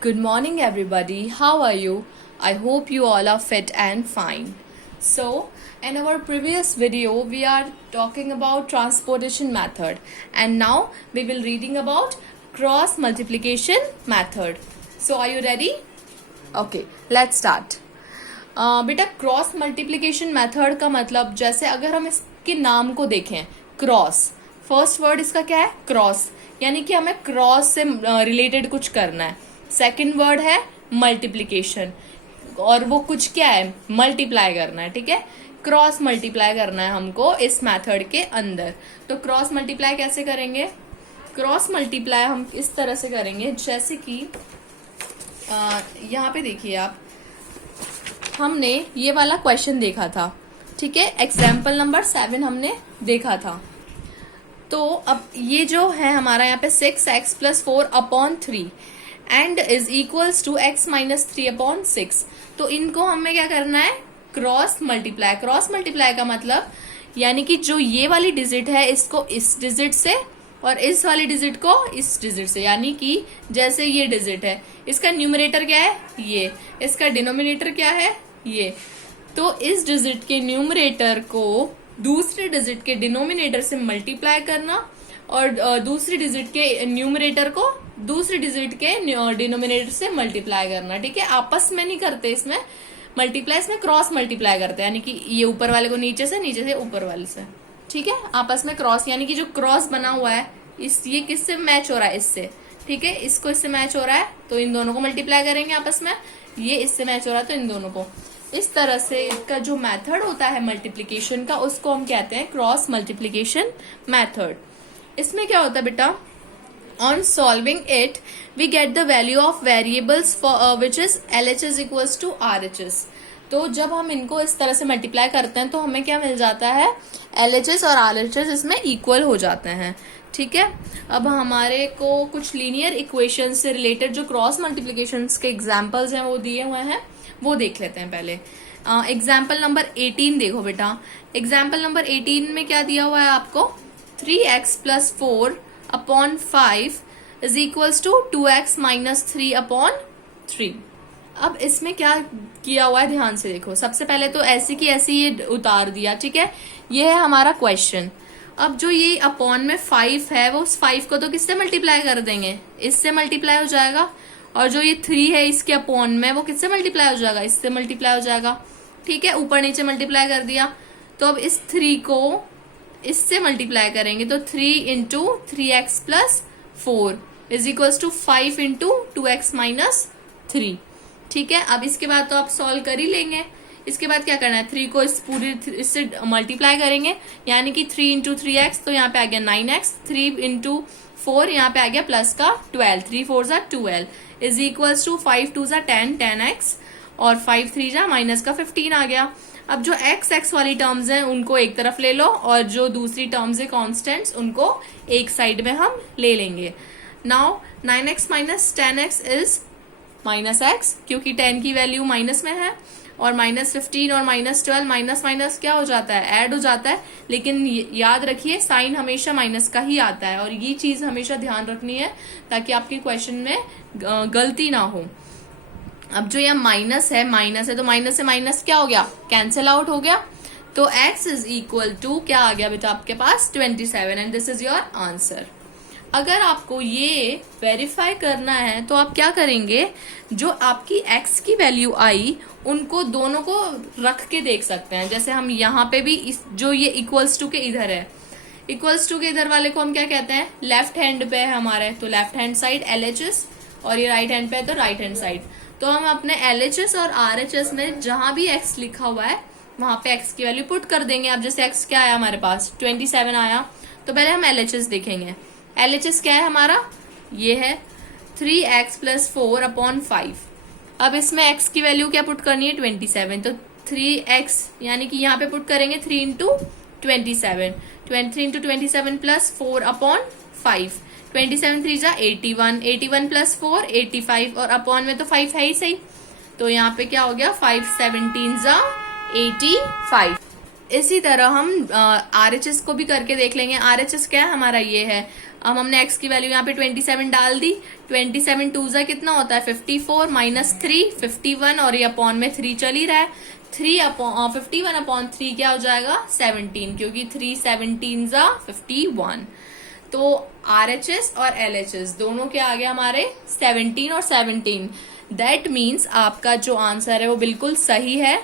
Good morning, everybody. How are you? I hope you all are fit and fine. So, in our previous video, we are talking about transportation method, and now we will reading about cross multiplication method. So, are you ready? Okay, let's start. बेटा cross multiplication method का मतलब जैसे अगर हम इसके नाम को देखें क्रॉस, फर्स्ट वर्ड इसका क्या है क्रॉस, यानी कि हमें क्रॉस से रिलेटेड कुछ करना है. सेकंड वर्ड है मल्टीप्लिकेशन और वो कुछ क्या है मल्टीप्लाई करना है. ठीक है, क्रॉस मल्टीप्लाई करना है हमको इस मेथड के अंदर. तो क्रॉस मल्टीप्लाई कैसे करेंगे? क्रॉस मल्टीप्लाई हम इस तरह से करेंगे जैसे कि यहाँ पे देखिए आप, हमने ये वाला क्वेश्चन देखा था. ठीक है, एग्जाम्पल नंबर 7 हमने देखा था. तो अब ये जो है हमारा यहाँ पे 6x + 4/3 and is equals to x - 3/6. तो इनको हमें क्या करना है क्रॉस मल्टीप्लाई. क्रॉस मल्टीप्लाई का मतलब यानी कि जो ये वाली डिजिट है इसको इस डिजिट से और इस वाली डिजिट को इस डिजिट से, यानी कि जैसे ये डिजिट है इसका न्यूमरेटर क्या है ये, इसका डिनोमिनेटर क्या है ये. तो इस डिजिट के न्यूमरेटर को दूसरे डिजिट के डिनोमिनेटर से मल्टीप्लाई करना और दूसरी डिजिट के न्यूमरेटर को दूसरी डिजिट के डिनोमिनेटर से मल्टीप्लाई करना. ठीक है, आपस में नहीं करते इसमें मल्टीप्लाई, इसमें क्रॉस मल्टीप्लाई करते हैं, यानी कि ये ऊपर वाले को नीचे से ऊपर वाले से. ठीक है, आपस में क्रॉस, यानी कि जो क्रॉस बना हुआ है ये किससे मैच हो रहा है इससे. ठीक है, इसको इससे मैच हो रहा है तो इन दोनों को मल्टीप्लाई करेंगे आपस में. ये इससे मैच हो रहा है तो इन दोनों को. इस तरह से इसका जो मेथड होता है मल्टीप्लिकेशन का उसको हम कहते हैं क्रॉस मल्टीप्लिकेशन मेथड. इसमें क्या होता है बेटा, on solving it we get the value of variables which is LHS equals to RHS. तो जब हम इनको इस तरह से मल्टीप्लाई करते हैं तो हमें क्या मिल जाता है LHS और RHS इसमें इक्वल हो जाते हैं. ठीक है, अब हमारे को कुछ लीनियर इक्वेशन से रिलेटेड जो क्रॉस मल्टीप्लिकेशन के एग्जाम्पल्स हैं वो दिए हुए हैं, वो देख लेते हैं पहले. एग्जाम्पल नंबर 18 देखो बेटा. एग्जाम्पल नंबर 18 में क्या दिया हुआ है आपको, 3x + 4/5 is equals to 2x - 3/3. अब इसमें क्या किया हुआ है ध्यान से देखो. सबसे पहले तो ऐसी की ऐसी ये उतार दिया. ठीक है, ये है हमारा क्वेश्चन. अब जो ये अपॉन में 5 है वो उस 5 को तो किससे मल्टीप्लाई कर देंगे, इससे मल्टीप्लाई हो जाएगा. और जो ये 3 है इसके अपॉन में वो किससे मल्टीप्लाई हो जाएगा, इससे मल्टीप्लाई हो जाएगा. ठीक है, ऊपर नीचे मल्टीप्लाई कर दिया. तो अब इस 3 को इससे मल्टीप्लाई करेंगे तो 3 × 3x + 4 is equals to 5 × 2x - 3. ठीक है, अब इसके बाद तो आप सॉल्व कर ही लेंगे. इसके बाद क्या करना है, 3 को इस पूरी इससे मल्टीप्लाई करेंगे, यानी कि 3 × 3x तो यहाँ पे आ गया 9x, 3 × 4 यहाँ पे आ गया प्लस का 12, 3 4 = 12 इज इक्वल्स टू 5 2 = 10, 10x और 5 3 = माइनस का 15 आ गया. अब जो x वाली टर्म्स हैं उनको एक तरफ ले लो और जो दूसरी टर्म्स है कॉन्स्टेंट्स उनको एक साइड में हम ले लेंगे. Now 9x - 10x is -x, क्योंकि 10 की वैल्यू माइनस में है और -15 और -12 माइनस माइनस क्या हो जाता है ऐड हो जाता है. लेकिन याद रखिए साइन हमेशा माइनस का ही आता है और ये चीज हमेशा ध्यान रखनी है ताकि आपके क्वेश्चन में गलती ना हो. अब जो यह माइनस है तो माइनस से माइनस क्या हो गया, कैंसिल आउट हो गया. तो x इज इक्वल टू क्या आ गया बेटा आपके पास 27 and this is your answer. अगर आपको ये वेरीफाई करना है तो आप क्या करेंगे, जो आपकी x की वैल्यू आई उनको दोनों को रख के देख सकते हैं. जैसे हम यहाँ पे भी जो ये इक्वल्स टू के इधर है, इक्वल्स टू के इधर वाले को हम क्या कहते हैं, लेफ्ट हैंड पे है हमारे तो लेफ्ट हैंड साइड LHS और ये राइट हैंड पे है तो राइट हैंड साइड. तो हम अपने LHS और RHS में जहां भी x लिखा हुआ है वहां पे x की वैल्यू पुट कर देंगे. अब जैसे x क्या आया हमारे पास 27 आया तो पहले हम LHS देखेंगे. LHS क्या है हमारा, ये है 3x + 4/5. अब इसमें x की वैल्यू क्या पुट करनी है 27, तो 3x यानी कि यहाँ पे पुट करेंगे 3 × 27, 3 × 27 + 4/5. 27 3 = 81, 81 + 4 85 और अपॉन में तो 5 है ही सही. तो यहाँ पे क्या हो गया 5 17 = 85. इसी तरह हम RHS को भी करके देख लेंगे। RHS क्या है हमारा, ये है। अब हमने x की वैल्यू यहाँ पे 27 डाल दी। 27 टू जा कितना होता है 54 माइनस 3 51, और ये अपॉन में 3 चल ही रहा है। 51/3 क्या हो जाएगा 17, क्योंकि 3 17 जा 51। तो RHS और LHS दोनों क्या आ गया हमारे 17 और 17। दैट मीन्स आपका जो आंसर है वो बिल्कुल सही है।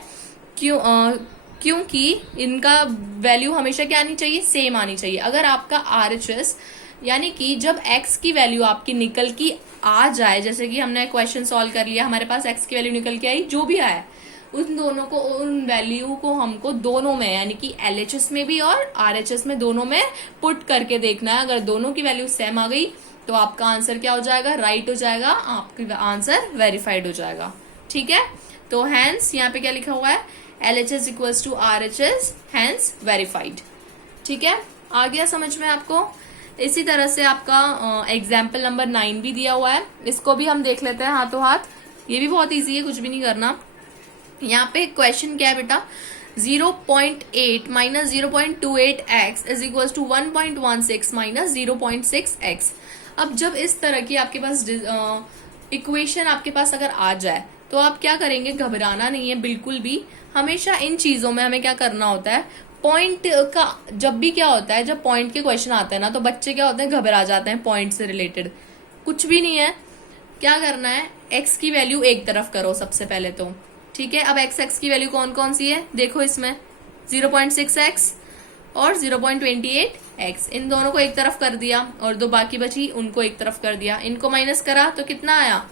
क्योंकि इनका वैल्यू हमेशा क्या आनी चाहिए, सेम आनी चाहिए। अगर आपका RHS यानी कि जब x की वैल्यू आपकी निकल की आ जाए, जैसे कि हमने क्वेश्चन सॉल्व कर लिया, हमारे पास x की वैल्यू निकल के आई, जो भी आया उन दोनों को, उन वैल्यू को हमको दोनों में यानी कि LHS में भी और RHS में दोनों में पुट करके देखना है। अगर दोनों की वैल्यू सेम आ गई तो आपका आंसर क्या हो जाएगा, राइट हो जाएगा, आपका आंसर वेरीफाइड हो जाएगा। ठीक है, तो हैंस यहाँ पे क्या लिखा हुआ है, LHS equals to RHS, hence verified. ठीक है, आ गया समझ में आपको। इसी तरह से आपका एग्जाम्पल नंबर 9 भी दिया हुआ है, इसको भी हम देख लेते हैं हाथों हाथ। ये भी बहुत इजी है, कुछ भी नहीं करना। यहाँ पे क्वेश्चन क्या है बेटा, 0.8 minus 0.28x is equal to 1.16 minus 0.6x। अब जब इस तरह की आपके पास इक्वेशन आपके पास अगर आ जाए तो आप क्या करेंगे, घबराना नहीं है बिल्कुल भी। हमेशा इन चीजों में हमें क्या करना होता है, पॉइंट का जब भी क्या होता है, जब पॉइंट के क्वेश्चन आते हैं ना, तो बच्चे क्या होते हैं, घबरा जाते हैं पॉइंट से रिलेटेड। कुछ भी नहीं है, क्या करना है, x की वैल्यू एक तरफ करो सबसे पहले तो। ठीक है, अब x की वैल्यू कौन कौन सी है देखो, इसमें 0.6x और 0.28x, इन दोनों को एक तरफ कर दिया और दो बाकी बची उनको एक तरफ कर दिया। इनको माइनस करा तो कितना आया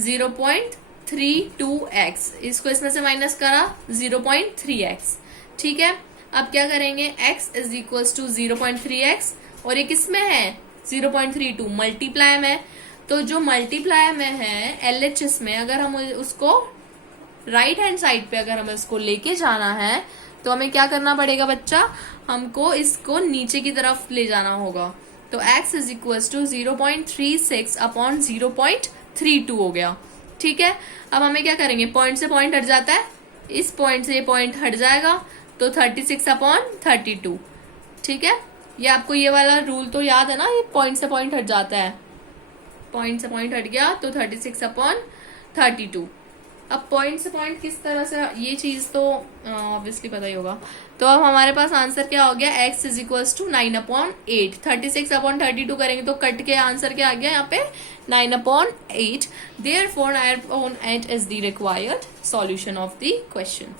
0.32x, इसको इसमें से माइनस करा 0.3x। ठीक है, अब क्या करेंगे, x is equal to 0.3x और ये किसमें है 0.32, मल्टीप्लाई में। तो जो मल्टीप्लाई में है LHS में, अगर हम उसको राइट हैंड साइड पे अगर हमें उसको लेके जाना है तो हमें क्या करना पड़ेगा बच्चा, हमको इसको नीचे की तरफ ले जाना होगा। तो x is equal to 0.36 upon 0.32 हो गया। ठीक है, अब हमें क्या करेंगे, पॉइंट से पॉइंट हट जाता है, इस पॉइंट से ये पॉइंट हट जाएगा तो 36 अपॉन 32। ठीक है, ये आपको ये वाला रूल तो याद है ना, ये पॉइंट से पॉइंट हट जाता है, पॉइंट से पॉइंट हट गया तो 36 अपॉन 32। अब पॉइंट से पॉइंट किस तरह से, ये चीज तो ऑब्वियसली पता ही होगा। तो अब हमारे पास आंसर क्या हो गया, x is equal to 9/8। 36 upon 32 करेंगे तो कट के आंसर क्या आ गया यहाँ पे 9/8। Therefore 9/8 is the required solution of the question.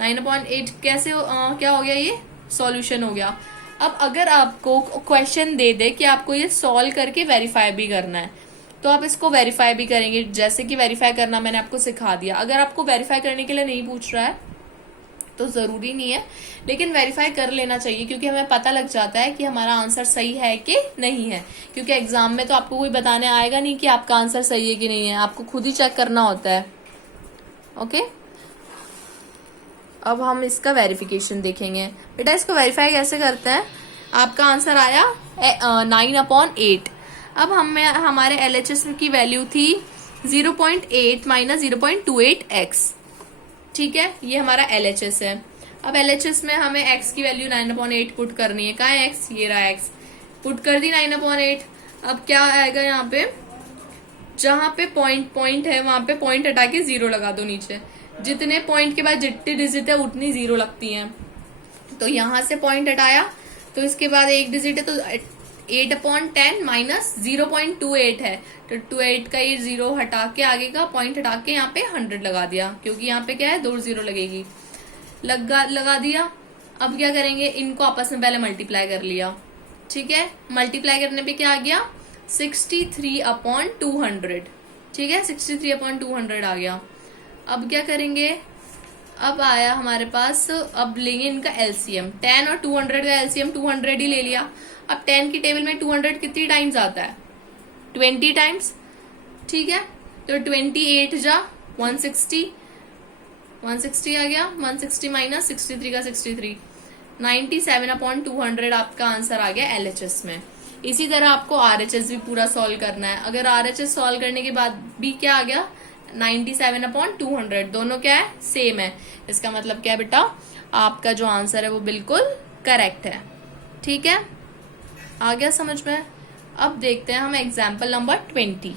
9/8 कैसे क्या हो गया, ये सॉल्यूशन हो गया। अब अगर आपको क्वेश्चन दे दे कि आपको ये सॉल्व करके वेरीफाई भी करना है तो आप इसको वेरीफाई भी करेंगे, जैसे कि वेरीफाई करना मैंने आपको सिखा दिया। अगर आपको वेरीफाई करने के लिए नहीं पूछ रहा है तो जरूरी नहीं है, लेकिन वेरीफाई कर लेना चाहिए, क्योंकि हमें पता लग जाता है कि हमारा आंसर सही है कि नहीं है। क्योंकि एग्जाम में तो आपको कोई बताने आएगा नहीं कि आपका आंसर सही है कि नहीं है, आपको खुद ही चेक करना होता है। ओके, अब हम इसका वेरिफिकेशन देखेंगे। बेटा इसको वेरीफाई कैसे करते हैं, आपका आंसर आया 9/8। अब हमारे LHS की वैल्यू थी 0.8 माइनस 0.28x। ठीक है, ये हमारा LHS है। अब LHS में हमें x की वैल्यू 9/8 पुट करनी है। कहाँ है x, ये रहा x, पुट कर दी 9/8। अब क्या आएगा यहाँ पे, जहां पे पॉइंट है वहां पे पॉइंट हटा के 0 लगा दो नीचे। जितने पॉइंट के बाद जितनी डिजिट है उतनी 0 लगती हैं। तो यहां से पॉइंट हटाया तो इसके बाद एक डिजिट है तो 8/10 माइनस 0.28 है, तो 28 का ये 0 हटा के आगे का पॉइंट हटा के यहाँ पे 100 लगा दिया, क्योंकि यहाँ पे क्या है 2 0 लगेगी, लगा दिया। अब क्या करेंगे, इनको आपस में पहले मल्टीप्लाई कर लिया। ठीक है, मल्टीप्लाई करने पे क्या आ गया 63/200। ठीक है, 63/200 आ गया। अब क्या करेंगे, अब आया हमारे पास, अब लेंगे इनका एलसीएम। 10 और 200 का एलसीएम 200 ही ले लिया। अब 10 की टेबल में 200 कितनी टाइम्स आता है 20 टाइम्स। ठीक है, तो 28 जा 160 आ गया। 160 माइनस 63 का 63, 97/200 आपका आंसर आ गया LHS में। इसी तरह आपको RHS भी पूरा सॉल्व करना है। अगर RHS सॉल्व करने के बाद भी क्या आ गया 97/200, दोनों क्या है सेम है। इसका मतलब क्या है बेटा, आपका जो आंसर है वो बिल्कुल करेक्ट है। ठीक है, आ गया समझ में। अब देखते हैं हम एग्जाम्पल नंबर 20।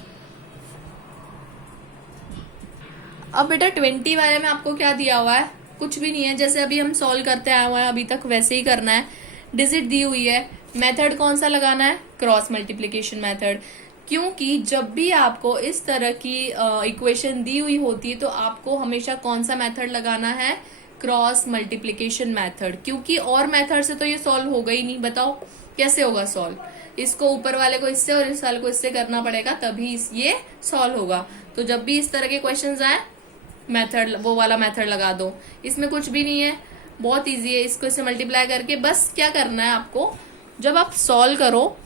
अब बेटा 20 वाले में आपको क्या दिया हुआ है, कुछ भी नहीं है, जैसे अभी हम सॉल्व करते आए हुए हैं अभी तक वैसे ही करना है। डिजिट दी हुई है, मेथड कौन सा लगाना है, क्रॉस मल्टीप्लीकेशन मेथड, क्योंकि जब भी आपको इस तरह की इक्वेशन दी हुई होती है तो आपको हमेशा कौन सा मेथड लगाना है, क्रॉस मल्टीप्लीकेशन मेथड, क्योंकि और मेथड से तो ये सॉल्व होगा ही नहीं। बताओ कैसे होगा सॉल्व, इसको ऊपर वाले को इससे और इस वाले को इससे करना पड़ेगा तभी ये सॉल्व होगा। तो जब भी इस तरह के क्वेश्चंस आए मेथड, वो वाला मेथड लगा दो। इसमें कुछ भी नहीं है, बहुत इजी है, इसको इससे मल्टीप्लाई करके बस क्या करना है आपको, जब आप सॉल्व करो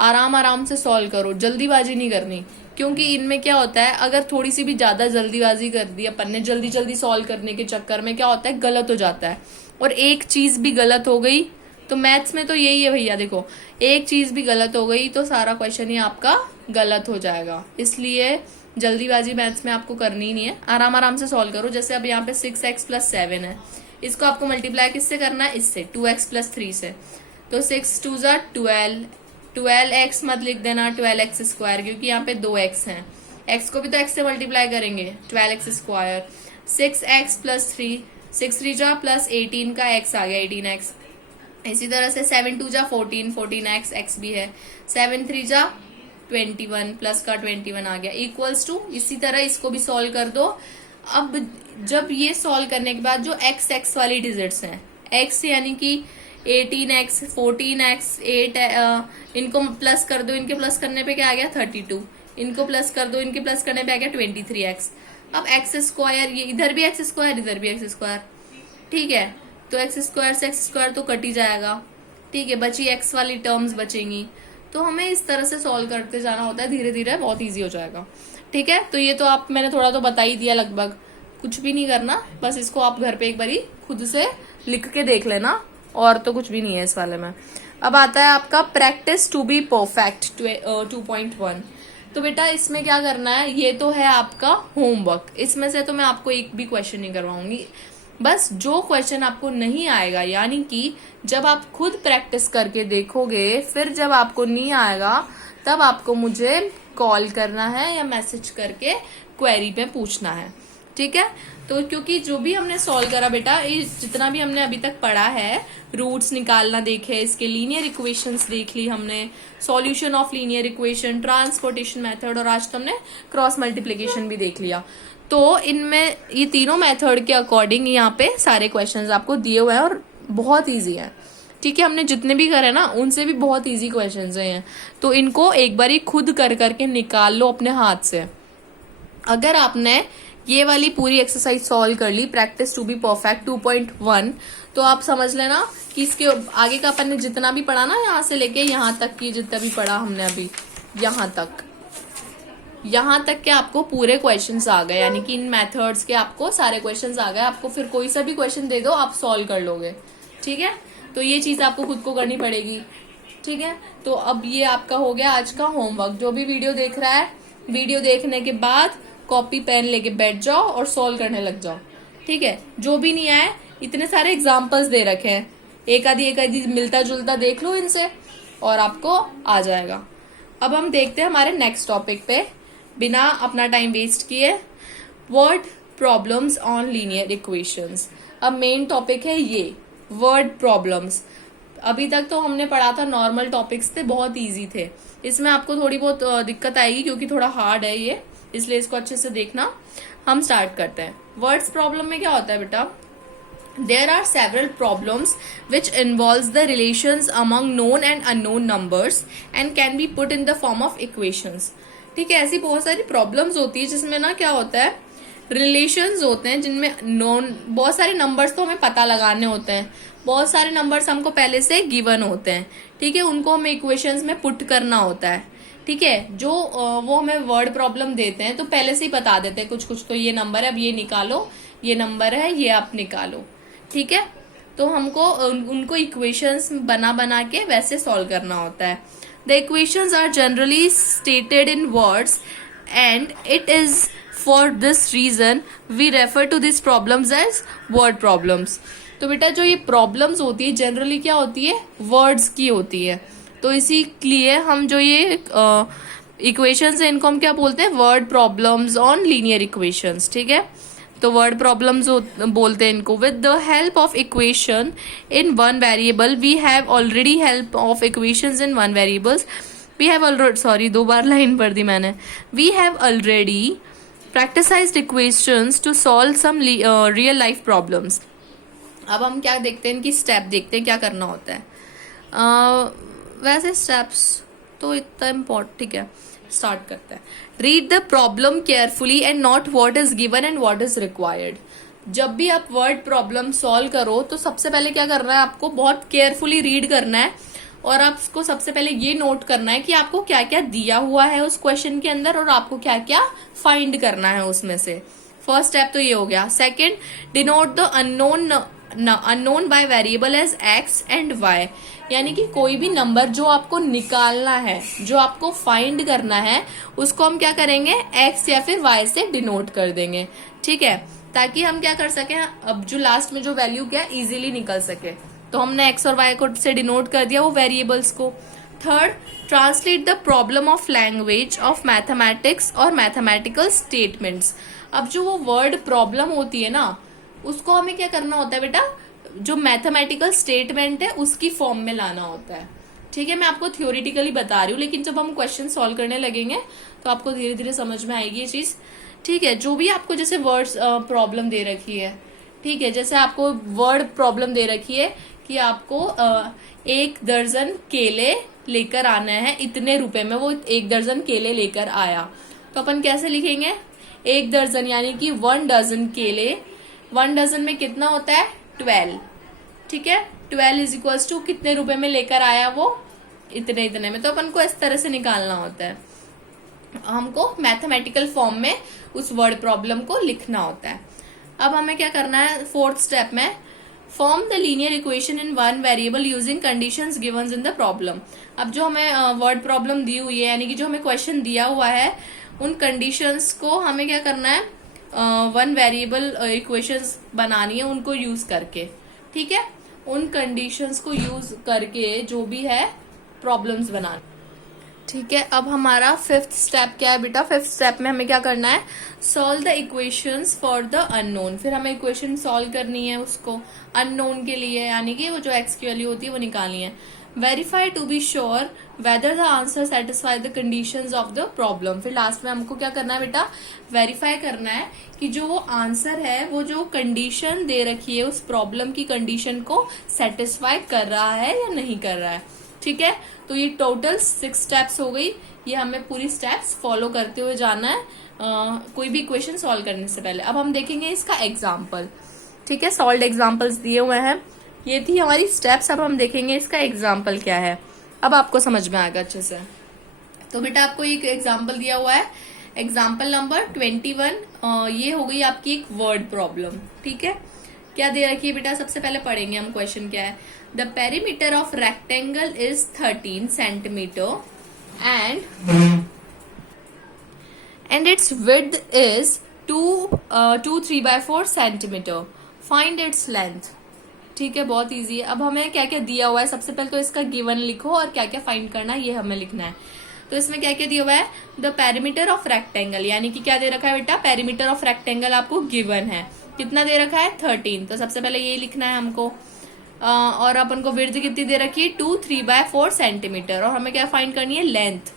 आराम आराम से सॉल्व करो, जल्दीबाजी नहीं करनी, क्योंकि इनमें क्या होता है अगर थोड़ी सी भी ज्यादा जल्दीबाजी कर दी अपन ने, जल्दी जल्दी सॉल्व करने के चक्कर में क्या होता है गलत हो जाता है, और एक चीज भी गलत हो गई तो मैथ्स में तो यही है भैया, देखो एक चीज भी गलत हो गई तो सारा क्वेश्चन ही आपका गलत हो जाएगा। इसलिए जल्दीबाजी मैथ्स में आपको करनी ही नहीं है, आराम आराम से सॉल्व करो। जैसे अब यहाँ पे 6x + 7 है, इसको आपको मल्टीप्लाई किससे करना है, इससे 2x + 3 से। तो 6 2 = 12, 12x मत लिख देना 12x², क्योंकि यहाँ पे 2x हैं, x को भी तो x से मल्टीप्लाई करेंगे 12x²। 6x + 3, 6 3 जा +18 का x आ गया 18x। इसी तरह से 7 2 जा 14, 14x x भी है, 7 3 जा 21 प्लस का 21 आ गया इक्वल्स टू, इसी तरह इसको भी सॉल्व कर दो। अब जब ये सॉल्व करने के बाद जो x वाली डिजिट्स हैं, x यानी कि 18x 14x 8, इनको प्लस कर दो, इनके प्लस करने पे क्या आ गया 32, इनको प्लस कर दो, इनके प्लस करने पे आ गया 23x। अब x², ये इधर भी x², इधर भी x², ठीक है, तो x² से x² तो कट ही जाएगा, ठीक है, बची x वाली टर्म्स बचेंगी। तो हमें इस तरह से सॉल्व करते जाना होता है, धीरे धीरे बहुत इजी हो जाएगा। ठीक है, तो ये तो आप मैंने थोड़ा तो बता ही दिया, लगभग कुछ भी नहीं करना, बस इसको आप घर पे एक बारी खुद से लिख के देख लेना, और तो कुछ भी नहीं है इस वाले में। अब आता है आपका प्रैक्टिस टू बी परफेक्ट 2.1। तो बेटा इसमें क्या करना है, ये तो है आपका होमवर्क, इसमें से तो मैं आपको एक भी क्वेश्चन नहीं करवाऊंगी, बस जो क्वेश्चन आपको नहीं आएगा, यानी कि जब आप खुद प्रैक्टिस करके देखोगे, फिर जब आपको नहीं आएगा तब आपको मुझे कॉल करना है या मैसेज करके क्वेरी पे पूछना है। ठीक है, तो क्योंकि जो भी हमने सॉल्व करा बेटा, जितना भी हमने अभी तक पढ़ा है, रूट्स निकालना देखे, इसके लीनियर इक्वेशंस देख ली हमने, solution of linear equation, transportation method, और आज तो हमने क्रॉस मल्टीप्लिकेशन भी देख लिया। तो इनमें ये तीनों मेथड के अकॉर्डिंग यहाँ पे सारे क्वेश्चंस आपको दिए हुए हैं और बहुत इजी है। ठीक है, हमने जितने भी करे ना उनसे भी बहुत इजी क्वेश्चंस हैं, तो इनको एक बारी खुद कर करके निकाल लो अपने हाथ से। अगर आपने ये वाली पूरी एक्सरसाइज सॉल्व कर ली, प्रैक्टिस टू बी परफेक्ट 2.1, तो आप समझ लेना कि इसके आगे का अपन ने जितना भी पढ़ा ना, यहाँ से लेके यहाँ तक की जितना भी पढ़ा हमने अभी, यहाँ तक के आपको पूरे क्वेश्चंस आ गए, यानी कि इन मेथड्स के आपको सारे क्वेश्चंस आ गए। आपको फिर कोई सा भी क्वेश्चन दे दो आप सॉल्व कर लोगे। ठीक है, तो ये चीज आपको खुद को करनी पड़ेगी। ठीक है, तो अब ये आपका हो गया आज का होमवर्क। जो भी वीडियो देख रहा है, वीडियो देखने के बाद कॉपी पेन लेके बैठ जाओ और सॉल्व करने लग जाओ। ठीक है, जो भी नहीं आए, इतने सारे एग्जाम्पल्स दे रखे हैं, एक आधी मिलता जुलता देख लो इनसे और आपको आ जाएगा। अब हम देखते हैं हमारे नेक्स्ट टॉपिक पे, बिना अपना टाइम वेस्ट किए, word problems on linear equations. अब मेन टॉपिक है ये वर्ड प्रॉब्लम्स। अभी तक तो हमने पढ़ा था नॉर्मल टॉपिक्स थे, बहुत इजी थे, इसमें आपको थोड़ी बहुत दिक्कत आएगी क्योंकि थोड़ा हार्ड है ये, इसलिए इसको अच्छे से देखना। हम स्टार्ट करते हैं। वर्ड्स प्रॉब्लम में क्या होता है बेटा, there are several problems which involves the relations among known and unknown numbers and can be put in the form of equations। ठीक है, ऐसी बहुत सारी प्रॉब्लम्स होती है जिसमें ना क्या होता है, रिलेशंस होते हैं जिनमें नोन, बहुत सारे नंबर्स तो हमें पता लगाने होते हैं, बहुत सारे नंबर्स हमको पहले से गिवन होते हैं। ठीक है, उनको हमें इक्वेशंस में पुट करना होता है। ठीक है, जो वो हमें वर्ड प्रॉब्लम देते हैं तो पहले से ही बता देते हैं कुछ कुछ, तो ये नंबर है, अब ये निकालो, ये नंबर है, ये आप निकालो। ठीक है, तो हमको उनको इक्वेशंस बना बना के वैसे सॉल्व करना होता है। The equations are generally stated in words and it is for this reason we refer to this problems as word problems. तो बेटा जो ये प्रॉब्लम्स होती है जनरली क्या होती है, वर्ड्स की होती है। तो इसीलिए हम जो ये इक्वेशंस है इनको हम क्या बोलते हैं, word problems on linear equations. ठीक है, तो वर्ड प्रॉब्लम्स बोलते हैं इनको। With the help of equation in one variable we have already help of equations in one variable we have already, sorry 2 बार लाइन पढ़ दी मैंने, we have already practicised equations to solve some real life problems. अब हम क्या देखते हैं, इनकी स्टेप देखते हैं क्या करना होता है। वैसे स्टेप्स तो इतना इम्पोर्टेंट, ठीक है स्टार्ट करते हैं। Read the problem carefully and not what is given and what is required. जब भी आप वर्ड प्रॉब्लम सॉल्व करो तो सबसे पहले क्या करना है, आपको बहुत केयरफुली रीड करना है और आपको सबसे पहले ये नोट करना है कि आपको क्या क्या दिया हुआ है उस क्वेश्चन के अंदर और आपको क्या क्या फाइंड करना है उसमें से। फर्स्ट स्टेप तो ये हो गया। Second, denote the unknown by variable as x and y, यानी कि कोई भी नंबर जो आपको निकालना है, जो आपको फाइंड करना है, उसको हम क्या करेंगे, एक्स या फिर वाई से डिनोट कर देंगे। ठीक है, ताकि हम क्या कर सके, अब जो लास्ट में जो वैल्यू क्या इजीली निकल सके। तो हमने एक्स और वाई को से डिनोट कर दिया वो वेरिएबल्स को। Third, translate the problem of language of mathematics और मैथमेटिकल स्टेटमेंट्स। अब जो वो वर्ड प्रॉब्लम होती है ना, उसको हमें क्या करना होता है बेटा, जो मैथमेटिकल स्टेटमेंट है उसकी फॉर्म में लाना होता है। ठीक है, मैं आपको थ्योरेटिकली बता रही हूँ, लेकिन जब हम क्वेश्चन सॉल्व करने लगेंगे तो आपको धीरे धीरे समझ में आएगी ये चीज। ठीक है, जो भी आपको जैसे वर्ड्स प्रॉब्लम दे रखी है, ठीक है, जैसे आपको वर्ड प्रॉब्लम दे रखी है कि आपको 1 दर्जन केले लेकर आना है इतने रुपए में, वो 1 दर्जन केले लेकर आया, तो अपन कैसे लिखेंगे, 1 दर्जन यानी कि 1 डजन केले, 1 डजन में कितना होता है 12। ठीक है, 12 इज इक्वल्स टू कितने रुपए में लेकर आया वो, इतने इतने में। तो अपन को इस तरह से निकालना होता है, हमको मैथमेटिकल फॉर्म में उस वर्ड प्रॉब्लम को लिखना होता है। अब हमें क्या करना है, फोर्थ स्टेप में, form the linear equation in one variable using conditions given in the problem. अब जो हमें वर्ड प्रॉब्लम दी हुई है, यानी कि जो हमें क्वेश्चन दिया हुआ है, उन कंडीशंस को हमें क्या करना है, वन वेरिएबल इक्वेशंस बनानी है उनको यूज करके। ठीक है, उन कंडीशंस को यूज करके जो भी है प्रॉब्लम्स बनानी। ठीक है, अब हमारा 5th स्टेप क्या है बेटा, 5th स्टेप में हमें क्या करना है, solve the equations for the unknown. फिर हमें इक्वेशन सॉल्व करनी है उसको अननोन के लिए, यानी कि वो जो एक्स की वैल्यू होती है वो निकालनी है। Verify to be sure whether the answer satisfy the conditions of the problem. फिर लास्ट में हमको क्या करना है बेटा, वेरीफाई करना है कि जो वो आंसर है, वो जो कंडीशन दे रखी है उस प्रॉब्लम की कंडीशन को सेटिस्फाई कर रहा है या नहीं कर रहा है। ठीक है, तो ये टोटल 6 स्टेप्स हो गई, ये हमें पूरी स्टेप्स फॉलो करते हुए जाना है कोई भी इक्वेशन सॉल्व करने से पहले। अब हम देखेंगे इसका एग्जाम्पल। ठीक है, सॉल्व एग्जाम्पल्स दिए हुए हैं, ये थी हमारी स्टेप्स। अब हम देखेंगे इसका एग्जाम्पल क्या है, अब आपको समझ में आएगा अच्छे से। तो बेटा आपको एक एग्जाम्पल दिया हुआ है, एग्जाम्पल नंबर 21। ये हो गई आपकी एक वर्ड प्रॉब्लम। ठीक है, क्या दे रखी है बेटा, सबसे पहले पढ़ेंगे हम क्वेश्चन क्या है। The perimeter of rectangle is 13 centimetre and its width is 2 3/4 centimetre. Find its length. ठीक है, बहुत इजी है। अब हमें क्या क्या दिया हुआ है, सबसे पहले तो इसका गिवन लिखो और क्या क्या फाइंड करना है ये हमें लिखना है। तो इसमें क्या क्या दिया हुआ है, द पेरीमीटर ऑफ रेक्टेंगल, यानी कि क्या दे रखा है बेटा, पेरीमीटर ऑफ रेक्टेंगल आपको गिवन है, कितना दे रखा है 13। तो सबसे पहले ये लिखना है हमको। और अपन को विड्थ कितनी दे रखी है 2 3/4 सेंटीमीटर, और हमें क्या फाइंड करनी है, लेंथ।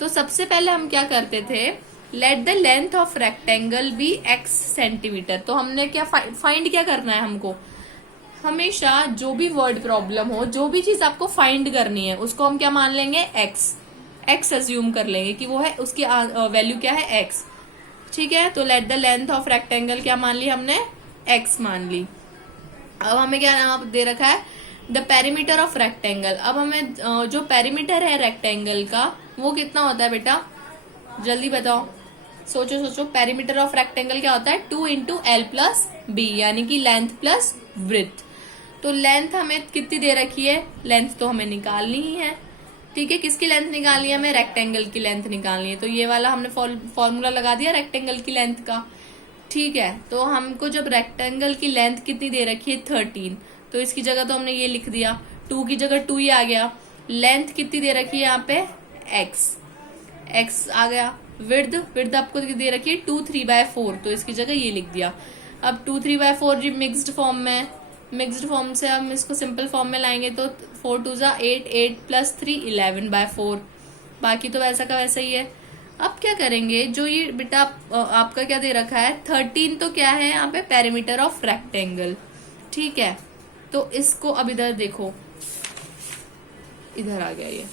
तो सबसे पहले हम क्या करते थे, let the length of rectangle be x centimetre. तो हमने क्या फाइंड क्या करना है, हमको हमेशा जो भी वर्ड प्रॉब्लम हो, जो भी चीज आपको फाइंड करनी है, उसको हम क्या मान लेंगे, x अज्यूम कर लेंगे कि वो है, उसकी वैल्यू क्या है x। ठीक है, तो late the length of rectangle क्या मान ली हमने, x मान ली। अब हमें क्या दे रखा है, द पेरीमीटर ऑफ रेक्टेंगल। अब हमें जो पेरीमीटर है रेक्टेंगल का वो कितना होता है बेटा, जल्दी बताओ, सोचो। पेरीमीटर ऑफ रेक्टेंगल क्या होता है, 2 × L + B, यानी कि लेंथ प्लस ब्रेड्थ। तो लेंथ हमें कितनी दे रखी है, लेंथ तो हमें निकालनी ही है। ठीक है, किसकी लेंथ निकालनी है, हमें रेक्टेंगल की लेंथ निकालनी है। तो ये वाला हमने फॉर्मूला लगा दिया रेक्टेंगल की लेंथ का। ठीक है, तो हमको जब रेक्टेंगल की लेंथ कितनी दे रखी है 13, तो इसकी जगह तो हमने ये लिख दिया, 2 की जगह 2 ही आ गया। लेंथ कितनी दे रखी है यहाँ पे x आ गया। विड्थ आपको दे रखी है 2 3/4, तो इसकी जगह ये लिख दिया। अब 2 3/4 जी मिक्स्ड फॉर्म में, मिक्स्ड फॉर्म से हम इसको सिंपल फॉर्म में लाएंगे तो 4 2 8, 8 + 3 11/4, बाकी तो वैसा का वैसा ही है। अब क्या करेंगे, जो ये बेटा आपका क्या दे रखा है 13, तो क्या है यहाँ पे पेरीमीटर ऑफ रेक्टेंगल, ठीक है। तो इसको अब इधर देखो, इधर आ गया ये।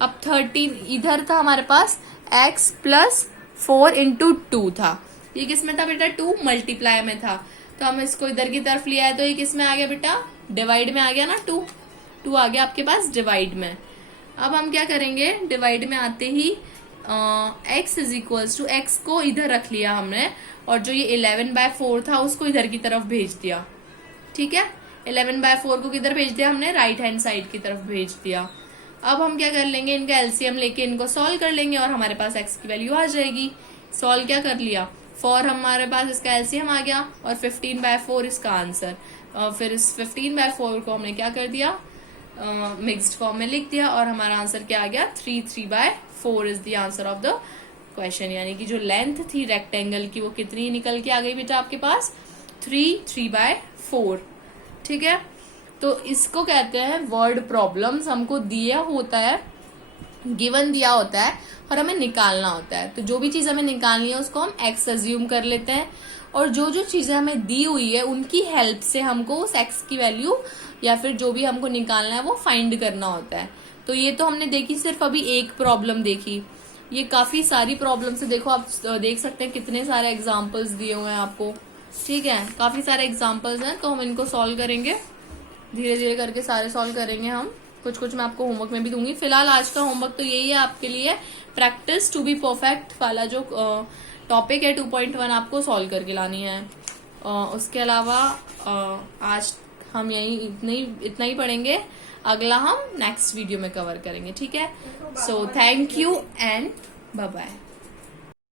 अब 13 इधर था हमारे पास x + 4 × 2 था, ये किस में था बेटा 2 मल्टीप्लाई में था, तो हम इसको इधर की तरफ लिया है, तो ये किस में आ गया बेटा डिवाइड में आ गया ना, 2 आ गया आपके पास डिवाइड में। अब हम क्या करेंगे, डिवाइड में आते ही x = x को इधर रख लिया हमने, और जो ये 11/4 था उसको इधर की तरफ भेज दिया, ठीक है। 11/4 को किधर भेज दिया हमने, राइट हैंड साइड की तरफ भेज दिया। अब हम क्या कर लेंगे, इनका एलसीएम लेके इनको सॉल्व कर लेंगे और हमारे पास x की वैल्यू आ जाएगी। सॉल्व क्या कर लिया, 4 हमारे पास इसका एलसीएम आ गया और 15/4 इसका आंसर। फिर इस 15/4 को हमने क्या कर दिया, मिक्स्ड फॉर्म में लिख दिया और हमारा आंसर क्या आ गया 3 3/4 is the answer of the question. यानी कि जो लेंथ थी रेक्टेंगल की वो कितनी निकल के आ गई बेटा आपके पास 3 3/4, ठीक है। तो इसको कहते हैं वर्ड प्रॉब्लम्स। हमको दिया होता है, गिवन दिया होता है और हमें निकालना होता है, तो जो भी चीज हमें निकालनी है उसको हम x अज्यूम कर लेते हैं, और जो जो चीजें हमें दी हुई है उनकी हेल्प से हमको उस x की वैल्यू या फिर जो भी हमको निकालना है वो फाइंड करना होता है। तो ये तो हमने देखी, सिर्फ अभी एक प्रॉब्लम देखी, ये काफी सारी प्रॉब्लम से देखो आप देख सकते हैं कितने सारे एग्जाम्पल्स दिए हुए हैं आपको, ठीक है। काफी सारे एग्जाम्पल्स हैं, तो हम इनको सॉल्व करेंगे, धीरे धीरे करके सारे सॉल्व करेंगे हम। कुछ कुछ मैं आपको होमवर्क में भी दूंगी। फिलहाल आज का होमवर्क तो यही है आपके लिए, प्रैक्टिस टू बी परफेक्ट वाला जो टॉपिक है 2.1 आपको सॉल्व करके लानी है। उसके अलावा आज हम इतना ही पढ़ेंगे, अगला हम नेक्स्ट वीडियो में कवर करेंगे, ठीक है। So thank you and bye bye.